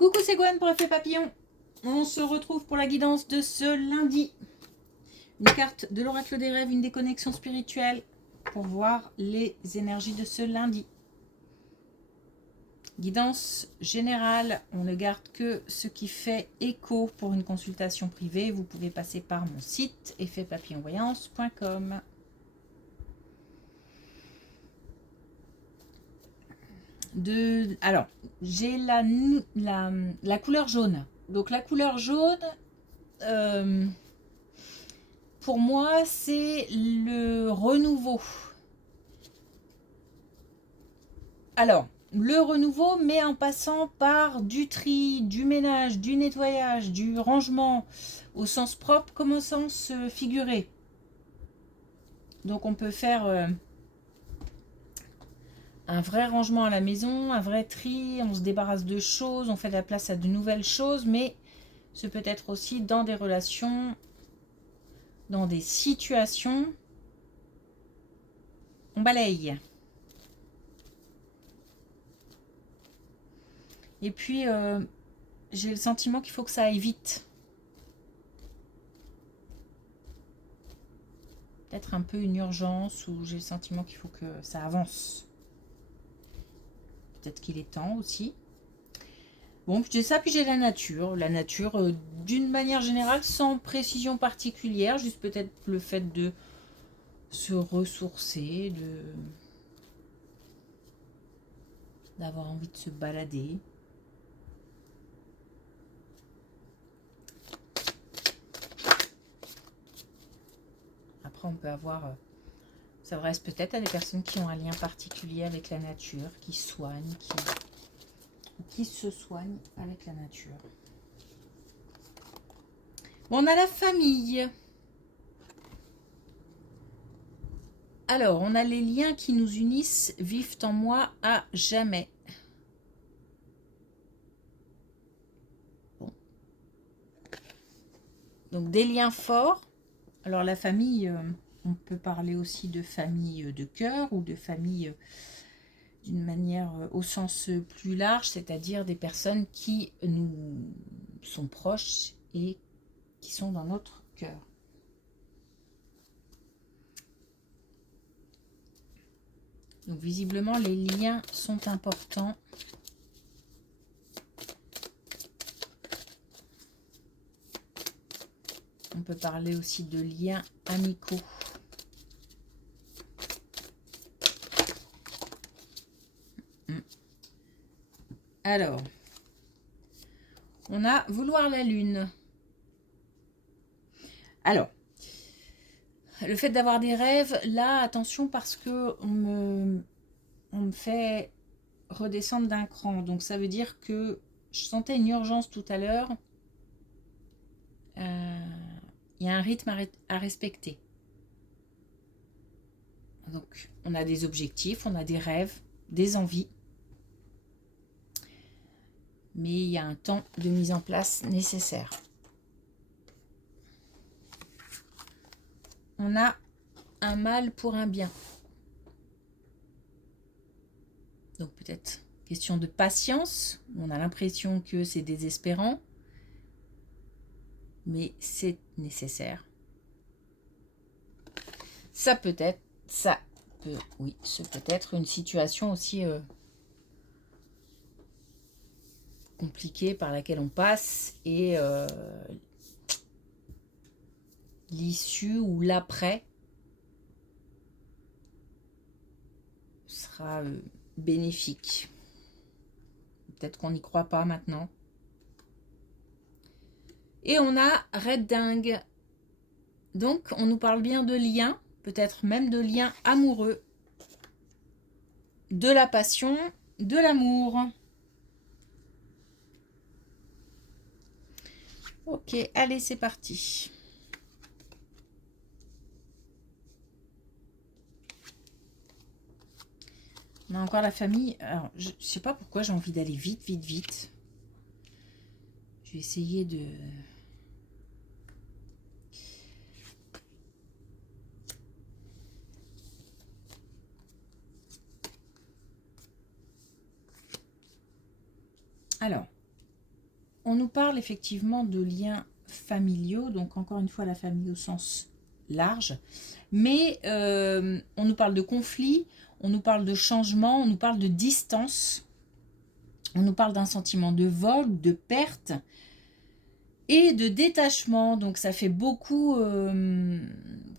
Coucou, c'est Gwen pour Effet Papillon. On se retrouve pour la guidance de ce lundi. Une carte de l'oracle des rêves, une déconnexion spirituelle pour voir les énergies de ce lundi. Guidance générale, on ne garde que ce qui fait écho pour une consultation privée. Vous pouvez passer par mon site effetpapillonvoyance.com. Alors, j'ai la couleur jaune. Donc la couleur jaune, pour moi, c'est le renouveau. Alors, le renouveau, mais en passant par du tri, du ménage, du nettoyage, du rangement, au sens propre comme au sens figuré. Donc on peut faire un vrai rangement à la maison, un vrai tri, on se débarrasse de choses, on fait de la place à de nouvelles choses, mais ce peut être aussi dans des relations, dans des situations, on balaye. Et puis, j'ai le sentiment qu'il faut que ça aille vite. Peut-être un peu une urgence, ou j'ai le sentiment qu'il faut que ça avance. Peut-être qu'il est temps aussi. Bon, j'ai ça, puis j'ai la nature. La nature, d'une manière générale, sans précision particulière, juste peut-être le fait de se ressourcer, d'avoir envie de se balader. Après, on peut avoir... ça s'adresse peut-être à des personnes qui ont un lien particulier avec la nature, qui soignent, qui se soignent avec la nature. Bon, on a la famille. Alors, on a les liens qui nous unissent, vivent en moi à jamais. Bon. Donc, des liens forts. Alors, la famille, on peut parler aussi de famille de cœur ou de famille d'une manière au sens plus large, c'est-à-dire des personnes qui nous sont proches et qui sont dans notre cœur. Donc visiblement, les liens sont importants. On peut parler aussi de liens amicaux. Alors, on a vouloir la lune. Alors, le fait d'avoir des rêves, là, attention parce que on me fait redescendre d'un cran. Donc ça veut dire que je sentais une urgence tout à l'heure. Il y a un rythme à respecter. Donc on a des objectifs, on a des rêves, des envies. Mais il y a un temps de mise en place nécessaire. On a un mal pour un bien. Donc peut-être question de patience. On a l'impression que c'est désespérant. Mais c'est nécessaire. Ça peut être une situation aussi compliquée par laquelle on passe et l'issue ou l'après sera bénéfique. Peut-être qu'on n'y croit pas maintenant. Et on a Red Dingue. Donc, on nous parle bien de liens, peut-être même de liens amoureux, de la passion, de l'amour. Ok, allez, c'est parti. On a encore la famille. Alors, je ne sais pas pourquoi j'ai envie d'aller vite, vite, vite. Je vais essayer de... Alors, on nous parle effectivement de liens familiaux, donc encore une fois la famille au sens large, mais on nous parle de conflits, on nous parle de changement, on nous parle de distance, on nous parle d'un sentiment de vol, de perte et de détachement. Donc ça fait beaucoup,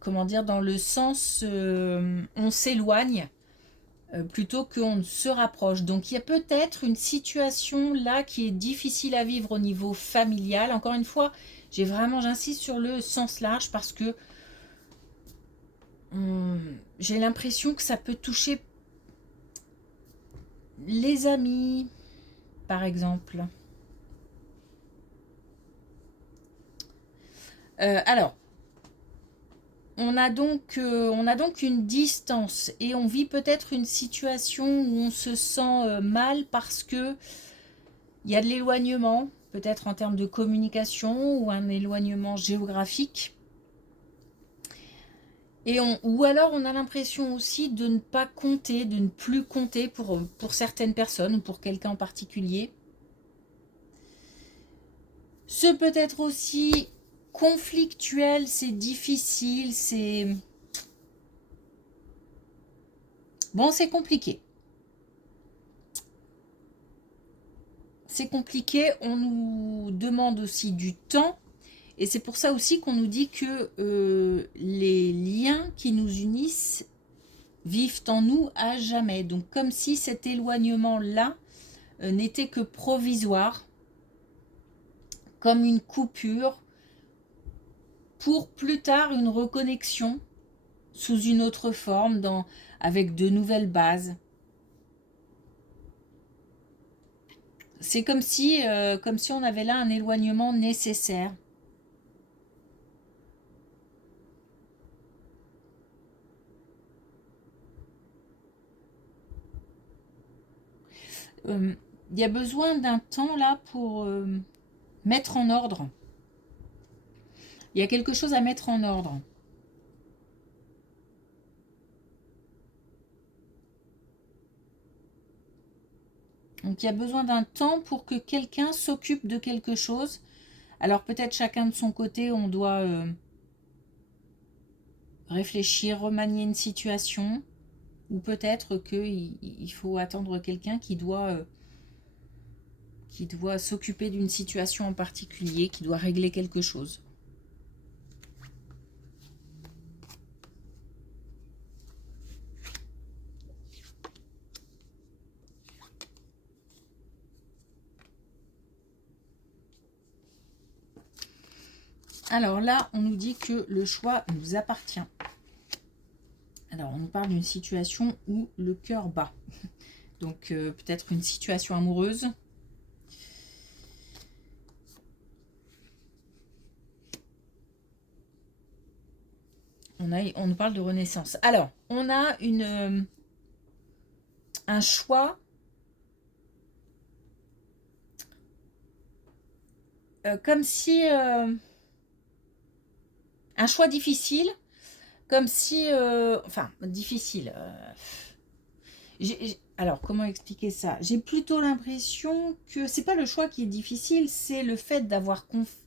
comment dire, dans le sens on s'éloigne plutôt qu'on se rapproche. Donc il y a peut-être une situation là qui est difficile à vivre au niveau familial. Encore une fois, j'insiste sur le sens large parce que j'ai l'impression que ça peut toucher les amis, par exemple. Alors, on a donc une distance et on vit peut-être une situation où on se sent mal parce que il y a de l'éloignement, peut-être en termes de communication ou un éloignement géographique. Ou alors on a l'impression aussi de ne pas compter, de ne plus compter pour certaines personnes ou pour quelqu'un en particulier. Ce peut être aussi conflictuel, c'est difficile, c'est... Bon, c'est compliqué. C'est compliqué, on nous demande aussi du temps. Et c'est pour ça aussi qu'on nous dit que les liens qui nous unissent vivent en nous à jamais. Donc comme si cet éloignement-là n'était que provisoire, comme une coupure, pour plus tard une reconnexion sous une autre forme, avec de nouvelles bases. C'est comme si on avait là un éloignement nécessaire. Il y a besoin d'un temps là pour mettre en ordre. Il y a quelque chose à mettre en ordre. Donc il y a besoin d'un temps pour que quelqu'un s'occupe de quelque chose. Alors peut-être chacun de son côté, on doit réfléchir, remanier une situation. Ou peut-être qu'il faut attendre quelqu'un qui doit s'occuper d'une situation en particulier, qui doit régler quelque chose. Alors là, on nous dit que le choix nous appartient. Alors, on nous parle d'une situation où le cœur bat. Donc, peut-être une situation amoureuse. On nous parle de renaissance. Alors, on a un choix comme si... un choix difficile, comme si... enfin, difficile. Alors, comment expliquer ça? J'ai plutôt l'impression que c'est pas le choix qui est difficile, c'est le fait d'avoir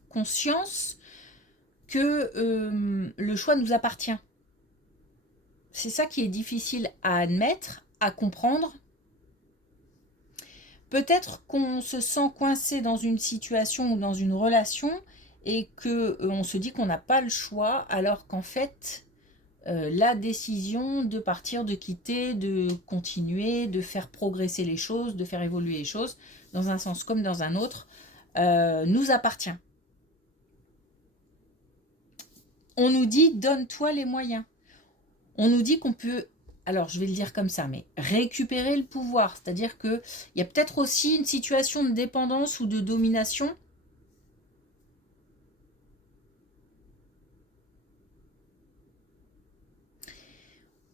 conscience que le choix nous appartient. C'est ça qui est difficile à admettre, à comprendre. Peut-être qu'on se sent coincé dans une situation ou dans une relation et qu'on se dit qu'on n'a pas le choix, alors qu'en fait, la décision de partir, de quitter, de continuer, de faire progresser les choses, de faire évoluer les choses, dans un sens comme dans un autre, nous appartient. On nous dit, donne-toi les moyens. On nous dit qu'on peut, alors je vais le dire comme ça, mais récupérer le pouvoir. C'est-à-dire qu'il y a peut-être aussi une situation de dépendance ou de domination.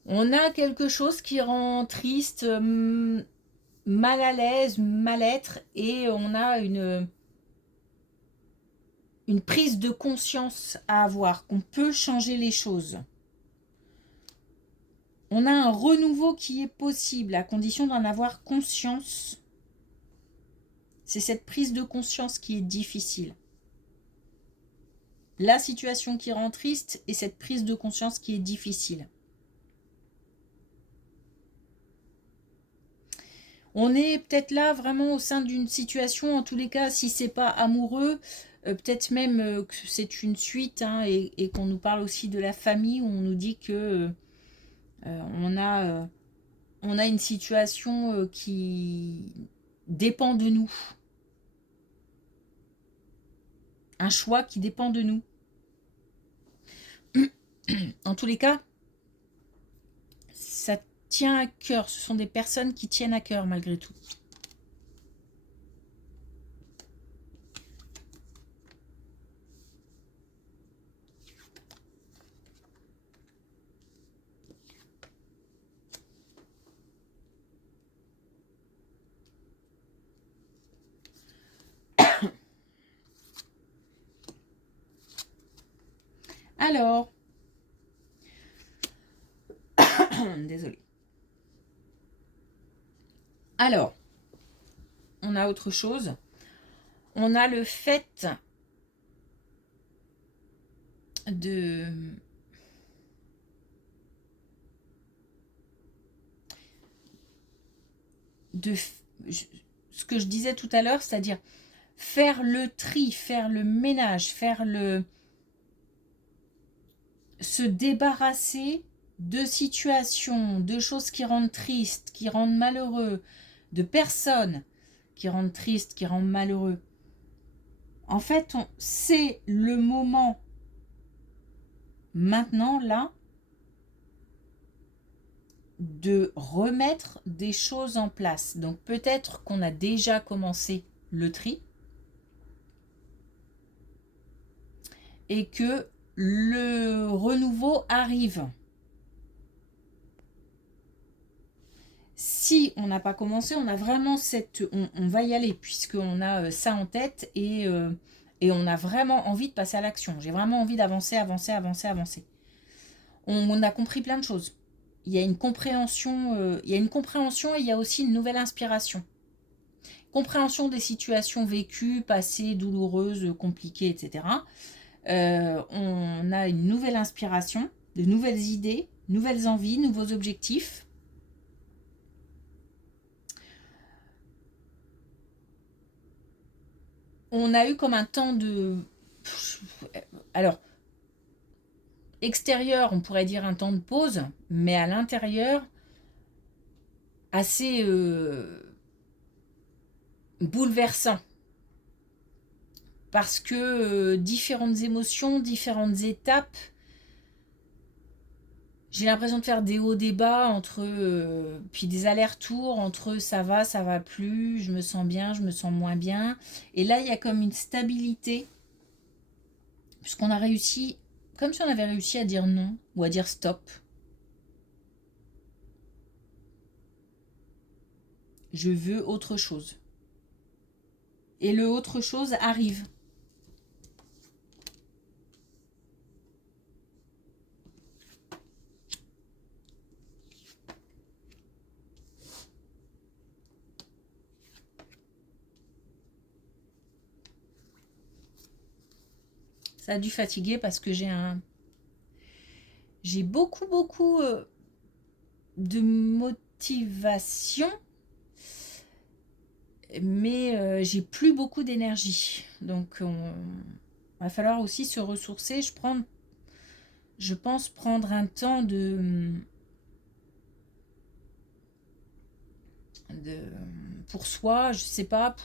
On a quelque chose qui rend triste, mal à l'aise, mal-être, et on a une prise de conscience à avoir, qu'on peut changer les choses. On a un renouveau qui est possible, à condition d'en avoir conscience. C'est cette prise de conscience qui est difficile. La situation qui rend triste et cette prise de conscience qui est difficile. On est peut-être là vraiment au sein d'une situation, en tous les cas, si c'est pas amoureux, peut-être même que c'est une suite, hein, et qu'on nous parle aussi de la famille, où on nous dit que on a une situation qui dépend de nous. Un choix qui dépend de nous. En tous les cas, ça tient à cœur. Ce sont des personnes qui tiennent à cœur malgré tout. Alors, désolée. Alors, on a autre chose. On a le fait de ce que je disais tout à l'heure, c'est-à-dire faire le tri, faire le ménage, se débarrasser de situations, de choses qui rendent triste, qui rendent malheureux, de personnes qui rendent triste, qui rendent malheureux. En fait, c'est le moment maintenant, là, de remettre des choses en place. Donc peut-être qu'on a déjà commencé le tri et que le renouveau arrive. Si on n'a pas commencé, on a vraiment on va y aller puisqu'on a ça en tête et on a vraiment envie de passer à l'action. J'ai vraiment envie d'avancer, avancer, avancer, avancer. On a compris plein de choses. Il y a une compréhension, et il y a aussi une nouvelle inspiration. Compréhension des situations vécues, passées, douloureuses, compliquées, etc. On a une nouvelle inspiration, de nouvelles idées, nouvelles envies, nouveaux objectifs. On a eu comme un temps de... Alors, extérieur, on pourrait dire un temps de pause, mais à l'intérieur, assez bouleversant. Parce que différentes émotions, différentes étapes, j'ai l'impression de faire des hauts, des bas, entre puis des allers-retours entre ça va plus, je me sens bien, je me sens moins bien. Et là, il y a comme une stabilité, puisqu'on a réussi, comme si on avait réussi à dire non ou à dire stop. Je veux autre chose. Et le autre chose arrive. Ça a dû fatiguer parce que j'ai beaucoup de motivation, mais j'ai plus beaucoup d'énergie. Donc, va falloir aussi se ressourcer. Je pense prendre un temps pour soi, je sais pas,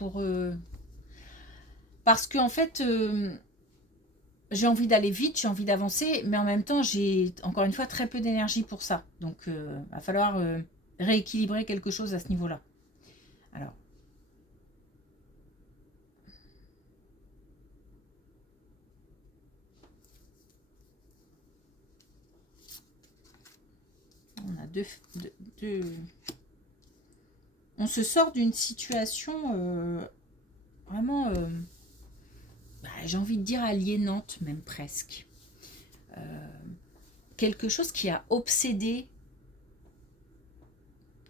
parce que en fait, j'ai envie d'aller vite, j'ai envie d'avancer, mais en même temps, j'ai encore une fois très peu d'énergie pour ça. Donc, va falloir rééquilibrer quelque chose à ce niveau-là. Alors, on a deux. On se sort d'une situation vraiment, j'ai envie de dire aliénante, même presque. Quelque chose qui a obsédé.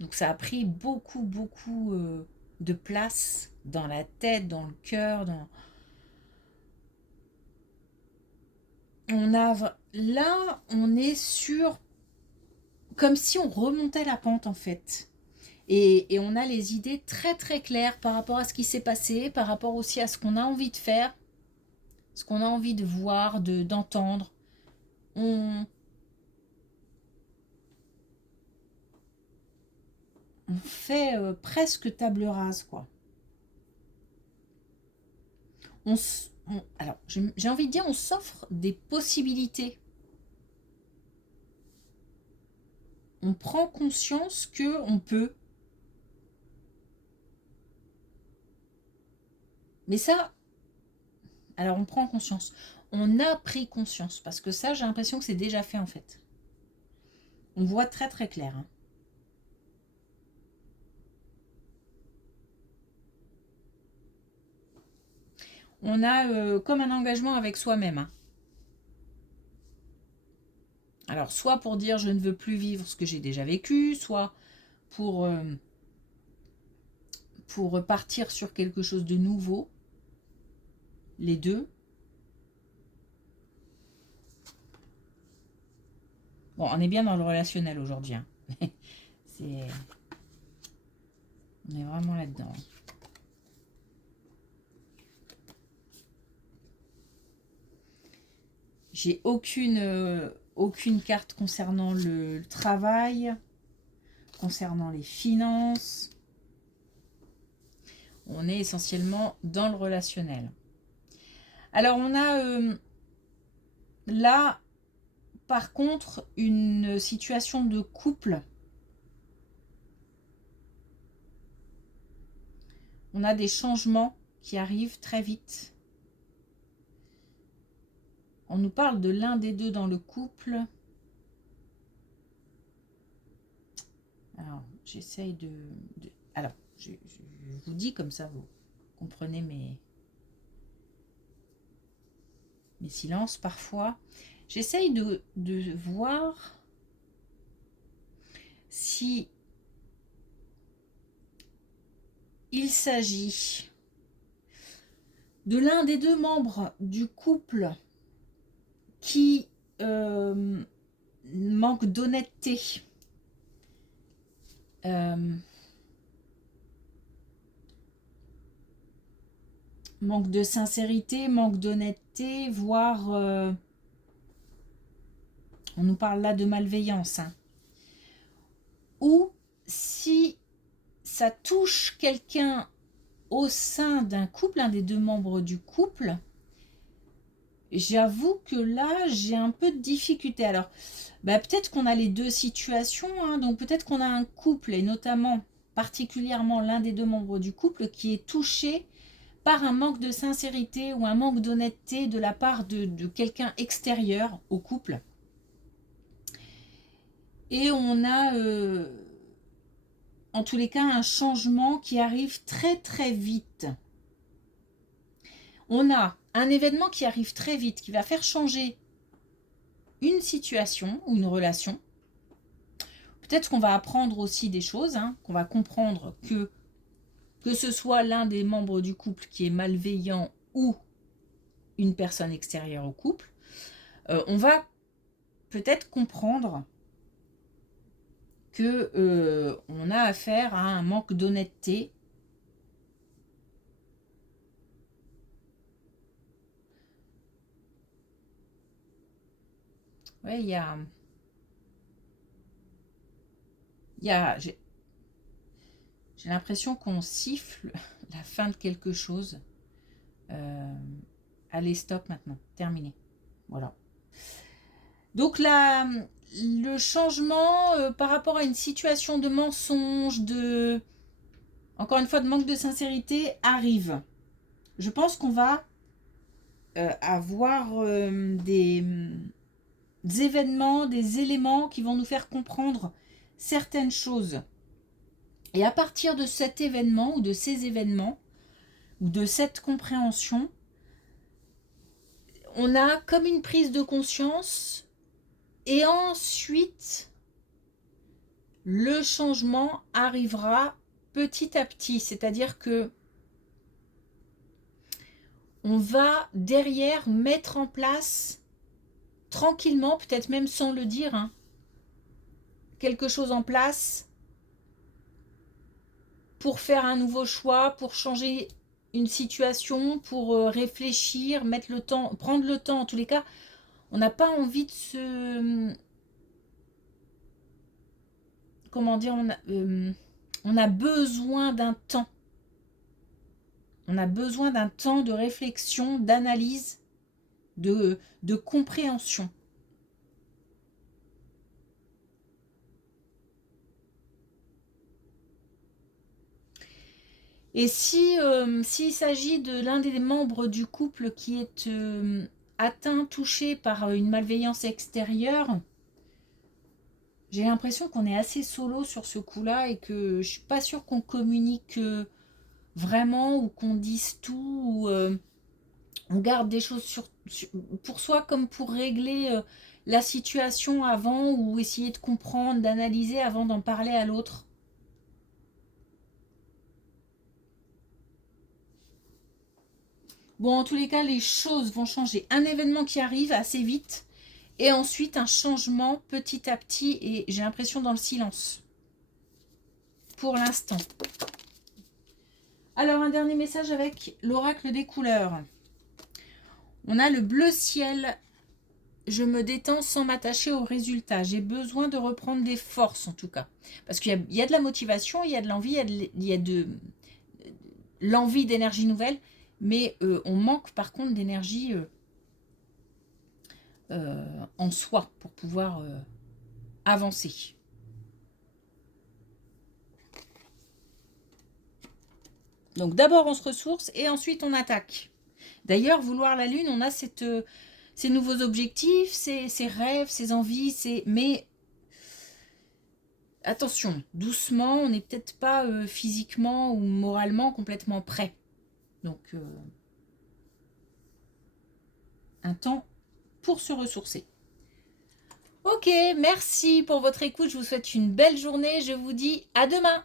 Donc ça a pris beaucoup de place dans la tête, dans le cœur, là, on est sur, comme si on remontait la pente en fait. Et on a les idées très très claires par rapport à ce qui s'est passé, par rapport aussi à ce qu'on a envie de faire, ce qu'on a envie de voir, d'entendre. On fait presque table rase, quoi. Alors, j'ai envie de dire, on s'offre des possibilités. On prend conscience que on peut. Mais ça, alors on prend conscience. On a pris conscience, parce que ça, j'ai l'impression que c'est déjà fait en fait. On voit très très clair. Hein. On a comme un engagement avec soi-même. Hein. Alors, soit pour dire je ne veux plus vivre ce que j'ai déjà vécu, soit pour partir sur quelque chose de nouveau. Les deux. Bon, on est bien dans le relationnel aujourd'hui. Hein. On est vraiment là-dedans. J'ai aucune carte concernant le travail, concernant les finances. On est essentiellement dans le relationnel. Alors on a là, par contre, une situation de couple. On a des changements qui arrivent très vite. On nous parle de l'un des deux dans le couple. Alors, j'essaye alors, je vous dis comme ça, vous comprenez mes silences parfois. J'essaye de voir si il s'agit de l'un des deux membres du couple qui manque d'honnêteté, manque de sincérité, manque d'honnêteté, voire on nous parle là de malveillance, hein. Ou si ça touche quelqu'un au sein d'un couple, un des deux membres du couple, j'avoue que là, j'ai un peu de difficulté. Alors, peut-être qu'on a les deux situations, hein, donc peut-être qu'on a un couple, et notamment, particulièrement l'un des deux membres du couple, qui est touché par un manque de sincérité ou un manque d'honnêteté de la part de quelqu'un extérieur au couple. Et on a, en tous les cas, un changement qui arrive très très vite. On a un événement qui arrive très vite, qui va faire changer une situation ou une relation. Peut-être qu'on va apprendre aussi des choses, hein, qu'on va comprendre que ce soit l'un des membres du couple qui est malveillant ou une personne extérieure au couple, on va peut-être comprendre que on a affaire à un manque d'honnêteté. Ouais, j'ai l'impression qu'on siffle la fin de quelque chose. Allez, stop maintenant, terminé. Voilà. Donc là, le changement par rapport à une situation de mensonge, encore une fois, de manque de sincérité, arrive. Je pense qu'on va avoir des événements, des éléments qui vont nous faire comprendre certaines choses. Et à partir de cet événement ou de ces événements, ou de cette compréhension, on a comme une prise de conscience et ensuite le changement arrivera petit à petit, c'est-à-dire que on va derrière mettre en place tranquillement, peut-être même sans le dire, hein, quelque chose en place pour faire un nouveau choix, pour changer une situation, pour réfléchir, mettre le temps, prendre le temps. En tous les cas, on n'a pas envie de se... Comment dire, on a besoin d'un temps. On a besoin d'un temps de réflexion, d'analyse, de compréhension. Et si s'il s'agit de l'un des membres du couple qui est atteint, touché par une malveillance extérieure, j'ai l'impression qu'on est assez solo sur ce coup-là et que je suis pas sûre qu'on communique vraiment ou qu'on dise tout ou on garde des choses pour soi comme pour régler la situation avant ou essayer de comprendre, d'analyser avant d'en parler à l'autre. Bon, en tous les cas, les choses vont changer. Un événement qui arrive assez vite et ensuite un changement petit à petit et j'ai l'impression dans le silence. Pour l'instant. Alors, un dernier message avec l'oracle des couleurs. On a le bleu ciel. Je me détends sans m'attacher aux résultats. J'ai besoin de reprendre des forces en tout cas. Parce qu'il y a de la motivation, il y a de l'envie, il y a de l'envie d'énergie nouvelle. Mais on manque par contre d'énergie en soi pour pouvoir avancer. Donc d'abord on se ressource et ensuite on attaque. D'ailleurs, vouloir la lune, on a ces nouveaux objectifs, ces rêves, ces envies, mais attention, doucement, on n'est peut-être pas physiquement ou moralement complètement prêt. Donc un temps pour se ressourcer. Ok, merci pour votre écoute, je vous souhaite une belle journée, je vous dis à demain.